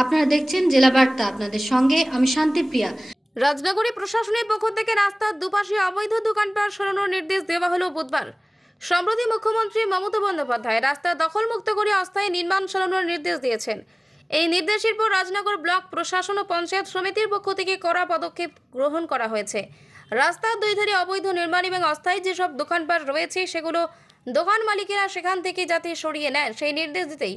আপনারা দেখছেন জেলা বার্তা। আপনাদের সঙ্গে আমি শান্তিপ্রিয়া। রাজনগরে প্রশাসনের পক্ষ থেকে রাস্তার দুপাশে অবৈধ দোকানপাট সরানোর নির্দেশ দেওয়া হলো বুধবার। সম্প্রতি মুখ্যমন্ত্রী মমতা বন্দ্যোপাধ্যায় রাস্তা দখলমুক্ত করে অস্থায়ী নির্মাণ সরানোর নির্দেশ দিয়েছেন। এই নির্দেশের পর রাজনগর ব্লক প্রশাসন ও পঞ্চায়েত সমিতির পক্ষ থেকে কড়া পদক্ষেপ গ্রহণ করা হয়েছে। রাস্তার দুই ধারে অবৈধ নির্মাণ এবং অস্থায়ী যেসব দোকানপাট রয়েছে সেগুলো দোকান মালিকেরা সেখান থেকে যাতে সরিয়ে নেন সেই নির্দেশ দিতেই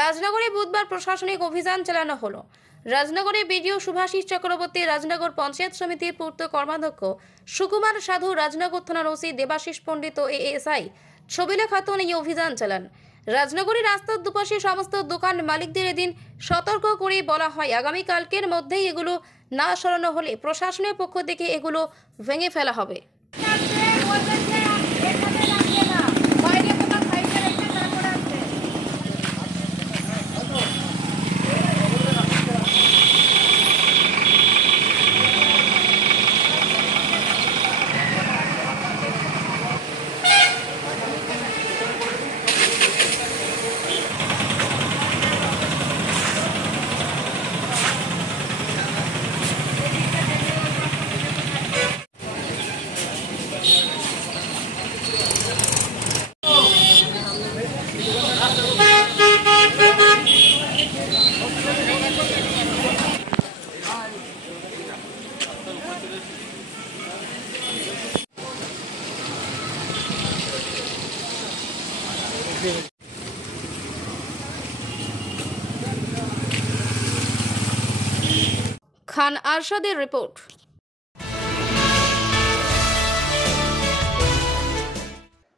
রাজনগরে বুধবার প্রশাসনিক অভিযান চালানো হলো। রাজনগরে বিডিও সুভাষিস চক্রবর্তী, রাজনগর পঞ্চায়েত সমিতির পূর্ত কর্মাধ্যক্ষ সুকুমার সাধু, রাজনগর থানার ওসি দেবাশিস পণ্ডিত ও এএসআই ছবিলা খাতুন এই অভিযান চালান। রাজনগরে রাস্তার দুপাশে সমস্ত দোকান মালিকদের এদিন সতর্ক করে বলা হয় আগামীকালকের মধ্যেই এগুলো না সরানো হলে প্রশাসনের পক্ষ থেকে এগুলো ভেঙে ফেলা হবে। খান আরশাদের রিপোর্ট।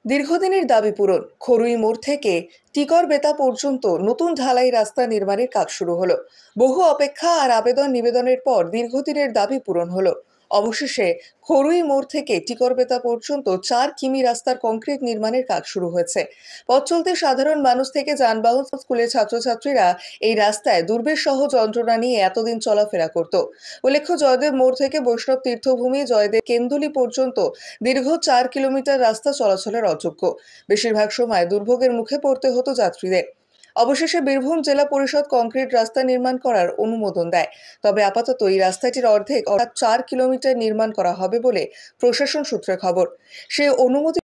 দীর্ঘদিনের দাবি পূরণ। খরুই মোড় থেকে টিকর বেতা পর্যন্ত নতুন ঢালাই রাস্তা নির্মাণের কাজ শুরু হলো। বহু অপেক্ষা আর আবেদন নিবেদনের পর দীর্ঘদিনের দাবি পূরণ হলো। অবশেষে খরুই মোড় থেকে টিকর বেতা পর্যন্ত 4 কিমি রাস্তার কংক্রিট নির্মাণের কাজ শুরু হয়েছে। পথ চলতে সাধারণ মানুষ থেকে যানবাহন, স্কুলের ছাত্রছাত্রীরা এই রাস্তায় দুর্বিষহ যন্ত্রণা নিয়ে এতদিন চলাফেরা করত। উল্লেখ্য, জয়দেব মোড় থেকে বৈষ্ণব তীর্থভূমি জয়দেব কেন্দুলি পর্যন্ত দীর্ঘ 4 কিলোমিটার রাস্তা চলাচলের অযোগ্য। বেশিরভাগ সময় দুর্ভোগের মুখে পড়তে হতো যাত্রীদের। অবশেষে বীরভূম জেলা পরিষদ কংক্রিট রাস্তা নির্মাণ করার অনুমোদন দেয়। তবে আপাতত এই রাস্তাটির অর্ধেক অর্থাৎ 4 কিলোমিটার নির্মাণ করা হবে বলে প্রশাসন সূত্রে খবর। সেই অনুমতি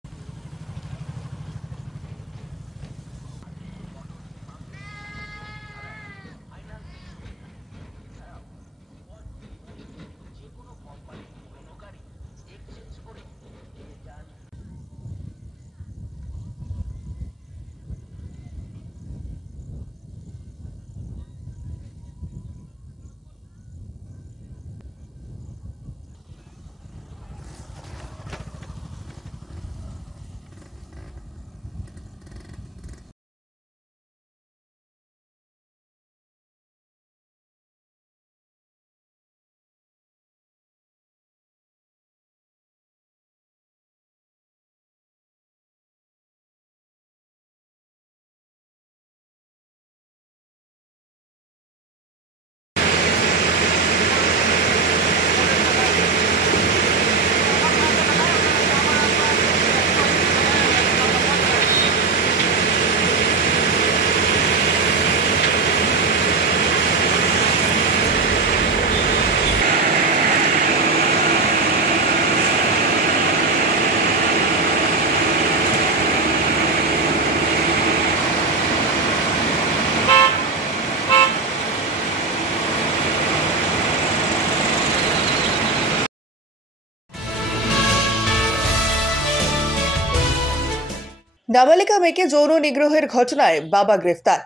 নাবালিকা মেয়েকে যৌন নিগ্রহের ঘটনায় বাবা গ্রেফতার।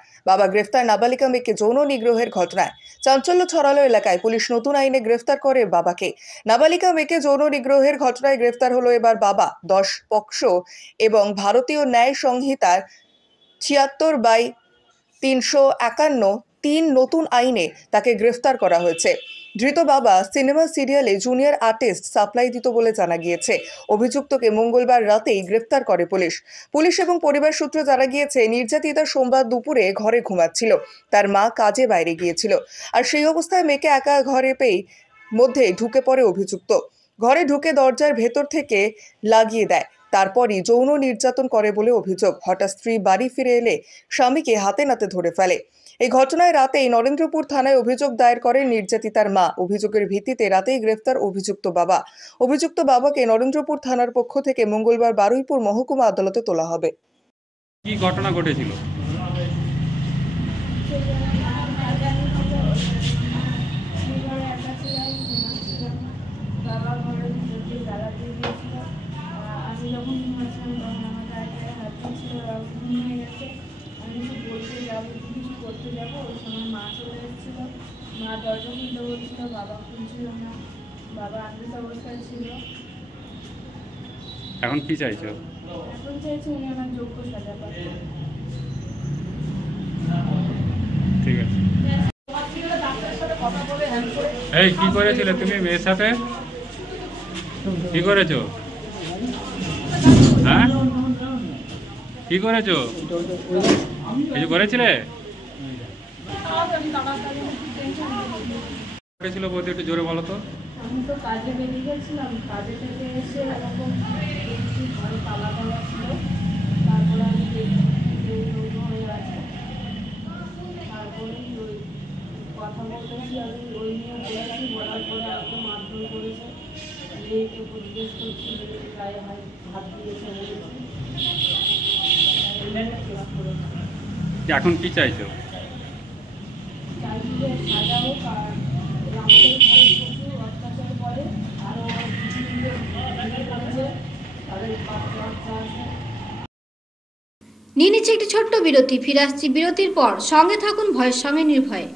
নাবালিকা মেয়েকে যৌন নিগ্রহের ঘটনায় চাঞ্চল্য ছড়ালো এলাকায়। পুলিশ নতুন আইনে গ্রেফতার করে বাবাকে। নাবালিকা মেয়েকে যৌন নিগ্রহের ঘটনায় গ্রেফতার হলো এবার বাবা। 10 পক্সো এবং ভারতীয় ন্যায় সংহিতার 76/351 নতুন আইনে তাকে গ্রেফতার করা হয়েছে। ধৃত বাবা সিনেমা সিরিয়ালে জুনিয়র আর্টিস্ট সাপ্লাই দিত বলে জানা গিয়েছে। অভিযুক্তকে মঙ্গলবার রাতেই গ্রেফতার করে পুলিশ এবং পরিবার সূত্রে জানা গিয়েছে, নির্যাতিতা সোমবার দুপুরে ঘরে ঘুমাচ্ছিল। তার মা কাজে বাইরে গিয়েছিল, আর সেই অবস্থায় মেয়েকে একা ঘরে পেয়ে মধ্যে ঢুকে পড়ে অভিযুক্ত। ঘরে ঢুকে দরজার ভেতর থেকে লাগিয়ে দেয়। তারপরই যৌন নির্যাতন করে বলে অভিযোগ। হঠাৎ স্ত্রী বাড়ি ফিরে এলে স্বামীকে হাতে নাতে ধরে ফেলে। এই ঘটনায় রাতেই নরেন্দ্রপুর থানায় অভিযোগ দায়ের করেন নির্যাতিতার মা। অভিযোগের ভিত্তিতে রাতেই গ্রেফতার অভিযুক্ত বাবা। অভিযুক্ত বাবাকে নরেন্দ্রপুর থানার পক্ষ থেকে মঙ্গলবার বারুইপুর মহকুমা আদালতে তোলা হবে। কি ঘটনা ঘটেছিল? আমি যখন ঘুমাচ্ছিলাম তখন আমার গায়ে হাত দিচ্ছিল, ঘুম হয়ে গেছে। আমি কিছু বলতে যাবো, কিছু করতে যাবো, ওই সময় মা চলে এসেছিল। মা দরজা খুলতে বলছিল, বাবা খুলছিল না, বাবা আনন্দ অবস্থায় ছিল। এখন কি চাইছো? এখন চাইছি উনি আমার যোগ্য সাজা পাবে। ঠিক আছে। এই কি করেছিলে তুমি মেয়ের সাথে? কি করেছো? হ্যাঁ, কি করেছো? কিছু করেছিলে? করেছিল বলতে একটু জোরে বলো তো। আমি তো কাজে বেরিয়ে গেছিলাম, কাজে থেকে এসে এরকম দেখছি ঘরে তালা দেওয়া ছিল। তারপরে আমি দেখছি যে রোগ হয়ে আছে। তারপরে ওই কথা বলতেছি, আমি ওই নিয়ে বলেছি, বলার পরে আমাকে মারধর করেছে, মেয়েকে জিজ্ঞেস করছি, গায়ে হাত দিয়েছে বলেছি। এখন কি চাইছো? চাইছি যে সাজা হোক, আর আমাদের ঘরে প্রচুর অত্যাচার করে, আরও করেছে, তাদের বাচ্চা আছে। নিয়ে নিচ্ছে একটি ছোট্ট বিরতি, ফিরে আসছি বিরতির পর। সঙ্গে থাকুন ভয়ের সঙ্গে নির্ভয়ে।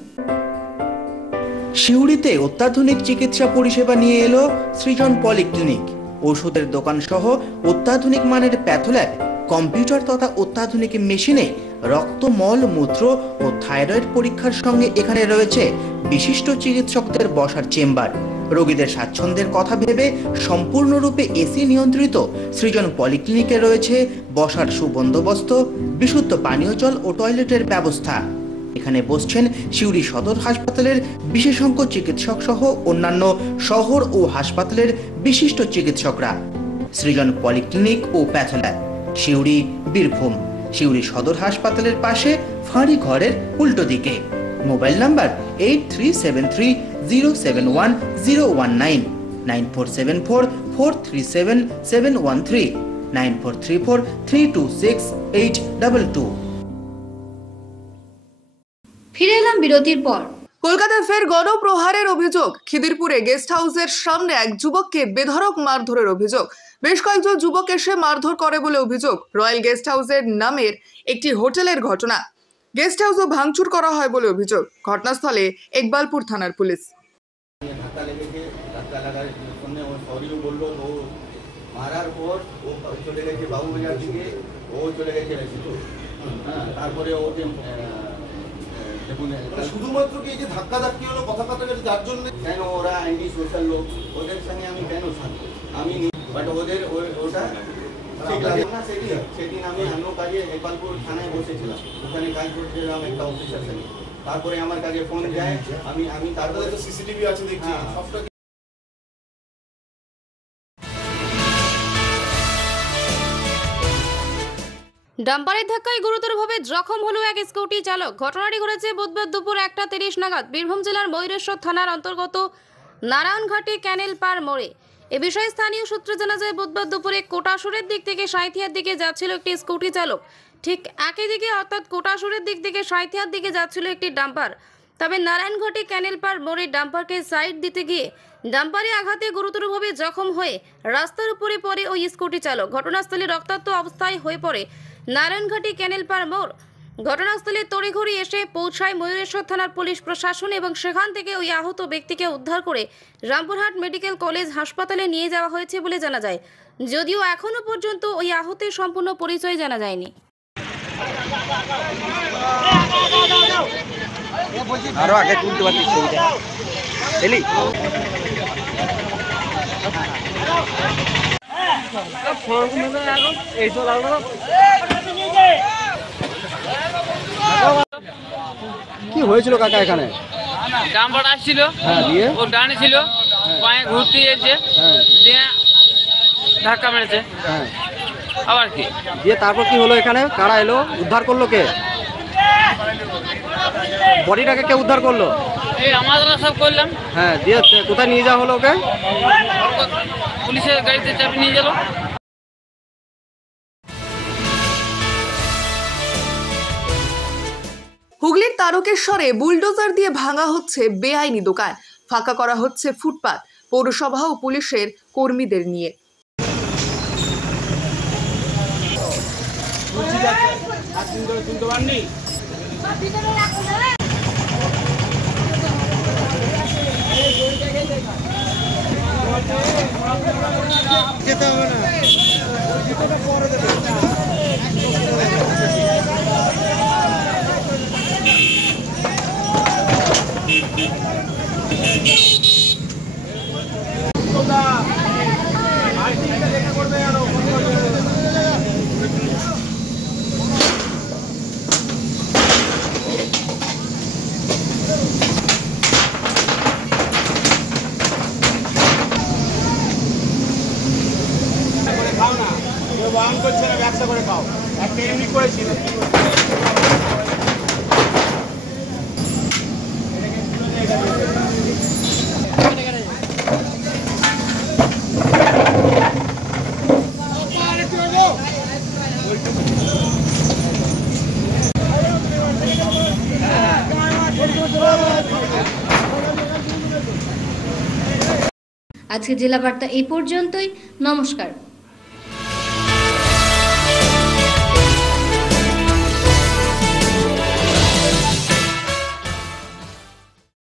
সিউড়িতে অত্যাধুনিক চিকিৎসা পরিষেবা নিয়ে এলো সৃজন পলিক্লিনিক। ওষুধের দোকান সহ অত্যাধুনিক মানের প্যাথোল্যাব, কম্পিউটার তথা অত্যাধুনিক মেশিনে রক্ত, মল, মূত্র ও থাইরয়েড পরীক্ষার সঙ্গে এখানে রয়েছে বিশিষ্ট চিকিৎসকদের বসার চেম্বার। রোগীদের স্বাচ্ছন্দ্যের কথা ভেবে সম্পূর্ণরূপে এসি নিয়ন্ত্রিত সৃজন পলিক্লিনিকে রয়েছে বসার সুবন্দোবস্ত, বিশুদ্ধ পানীয় জল ও টয়লেটের ব্যবস্থা। এখানে বসছেন সিউড়ি সদর হাসপাতালের বিশেষজ্ঞ চিকিৎসক সহ অন্যান্য শহর ও হাসপাতালের বিশিষ্ট চিকিৎসকরা। সৃজন পলিক্লিনিক ও প্যাথোল্যাব, সিউড়ি, বীরভূম। সিউড়ি সদর হাসপাতালের পাশে ফাঁড়ি ঘরের উল্টো দিকে। Mobile number 8373071019, 9474437713, 9434326822। ফিরে এলাম বিরতির পর। কলকাতায় ফের গণপ্রহারের অভিযোগ। খিদিরপুরে গেস্ট হাউসের সামনে এক যুবককে বেধড়ক মারধরের অভিযোগ। বেশ কয়েকজন যুবক এসে মারধর করে বলে অভিযোগ। রয়্যাল গেস্ট হাউসের নামের একটি হোটেলের ঘটনা। গেস্ট হাউসও ভাঙচুর করা হয় বলে অভিযোগ। ঘটনাস্থলে ইকবালপুর থানার পুলিশ। ধাক্কা লেগেছে, ধাক্কা লাগার সামনে ও সরিও বললো, ও মারার পর ও চলে গেছে বাবুবাজার দিকে, ও চলে গেছে হ্যাঁ। তারপরে ওকে শুধুমাত্র কি এই যে ধাক্কা ধাক্কি হলো, কথা কাটাকাটি, যার জন্য কেন ওরা অ্যান্টি সোশ্যাল লোক, ওদের সঙ্গে আমি কেন থাকবো? আমি বাট ওদের ওটা না। সেদিন আমি অন্য কাজে ইকবালপুর থানায় বসেছিলাম, ওখানে কাজ করছিলাম একটা অফিসার সঙ্গে। তারপরে আমার কাছে ফোন যায়, আমি তারপরে সিসিটিভি আছে দেখছি সবটা। ডাম্পারের ধাক্কায় গুরুতরভাবে জখম হলো এক স্কুটি চালক। ঘটনাটি ঘটেছে বুধবার দুপুর 1:30 নাগাদ বীরভূম জেলার ময়ূরেশ্বর থানার অন্তর্গত নারায়ণঘাটি ক্যানেল পার মোড়ে। এ বিষয়ে স্থানীয় সূত্রে জানা যায়, বুধবার দুপুরে কোটাসুরের দিক থেকে সাঁইথিয়ার দিকে যাচ্ছিল একটি স্কুটি চালক। ঠিক একই দিকে অর্থাৎ কোটাসুরের দিক থেকে সাঁইথিয়ার দিকে যাচ্ছিল একটি ডাম্পার। তবে নারায়ণঘাটি ক্যানেল পার মোড়ে ডাম্পারকে সাইড দিতে গিয়ে ডাম্পারে আঘাতে গুরুতরভাবে জখম হয়ে রাস্তার উপরে পড়ে ওই স্কুটি চালক। ঘটনাস্থলে রক্তাক্ত অবস্থায় হয়ে পড়ে নারায়ণঘাটি ক্যানেল পার মোড়। ঘটনাস্থলে তড়িঘড়ি এসে পৌঁছায় ময়ূরেশ্বর থানার পুলিশ প্রশাসন এবং সেখান থেকে ওই আহত ব্যক্তিকে উদ্ধার করে রামপুরহাট মেডিকেল কলেজ হাসপাতালে নিয়ে যাওয়া হয়েছে বলে জানা যায়, যদিও এখনো পর্যন্ত ওই আহতের সম্পূর্ণ পরিচয় জানা যায়নি। আরো আগে তুলতে পারছি ছবিটা এলি কি হয়েছিল কাকা এখানে? ডাম্পার আসছিল, হ্যাঁ, দিয়ে ও ডানে ছিল, পায়ে ঘুরতে যেছে, হ্যাঁ, দিয়ে ধাক্কা মেরেছে। হ্যাঁ, আবার কি দিয়ে তারপর কি হলো? এখানে কারা এলো, উদ্ধার করলো কে? বডিটাকে কে উদ্ধার করলো? এই আমরা সব করলাম, হ্যাঁ, দিয়ে কোথায় নিয়ে যাওয়া হলো ওকে? পুলিশের গাড়িতে চাপে নিয়ে গেল। হুগলির তারকেশ্বরে বুলডোজার দিয়ে ভাঙা হচ্ছে বেআইনি দোকান, ফাঁকা করা হচ্ছে ফুটপাত পৌরসভা ও পুলিশের কর্মীদের নিয়ে। ব্যবসা করে খাও, একটা ইউনিক করেছিল। আজকে জেলা বার্তা এই পর্যন্তই। নমস্কার।